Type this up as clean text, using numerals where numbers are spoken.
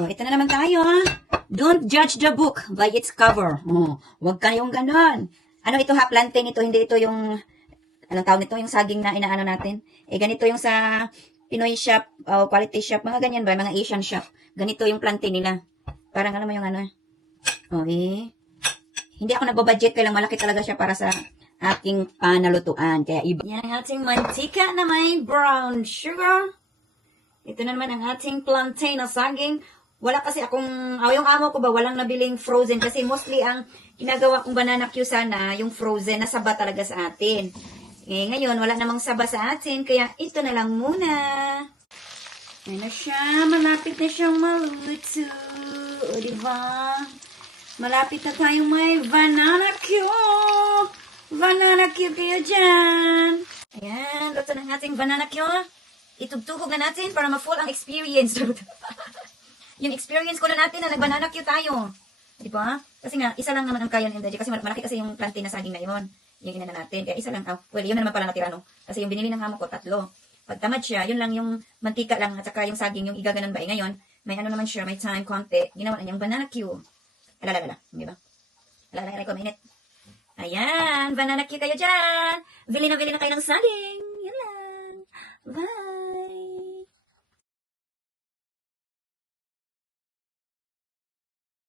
Oh, ito na naman tayo, ha? Don't judge the book by its cover. Oh, wag kayong ganon. Ano ito, ha? Plantain ito, hindi ito yung, anong tawag nito, yung saging na inaano natin. Eh, ganito yung sa Pinoy shop, quality shop, mga ganyan ba, mga Asian shop. Ganito yung plantain nila. Parang alam mo yung ano. Okay. Hindi ako nagbabudget, kailang malaki talaga siya para sa aking panalutuan. Kaya iba. Yan ang ating mantika na may brown sugar. Ito na naman ang ating plantain na saging. Wala kasi akong, yung amo ko ba, walang nabiling frozen kasi mostly ang ginagawa kong banana Q sana, yung frozen na saba talaga sa atin. Eh, ngayon, wala namang saba sa atin, kaya ito na lang muna. Ayan na siya, malapit na siyang maluto. O, diba? Malapit na tayong may banana Q. Banana Q kayo dyan. Ayan, luto ng ating banana Q. Itugtugog na natin para ma-full ang experience. Yung experience ko na natin na nag-banana Q tayo. Di ba? Kasi nga, isa lang naman ang kaya ng kasi malaki kasi yung plantain na saging na yun. Yung inana natin. Kaya isa lang, well, yun na naman pala natira, no? Kasi yung binili ng amo ko, 3. Pag tamad siya, yun lang yung mantika lang at saka yung saging, yung igaganon ba. Ngayon, may ano naman siya, may time, konti. Ginawa na niyang banana Q. Alalala, di ba? Alalala ko, mainit. Ayan, banana Q kayo dyan. Bili na kayo ng saging. Yan lang. Bye.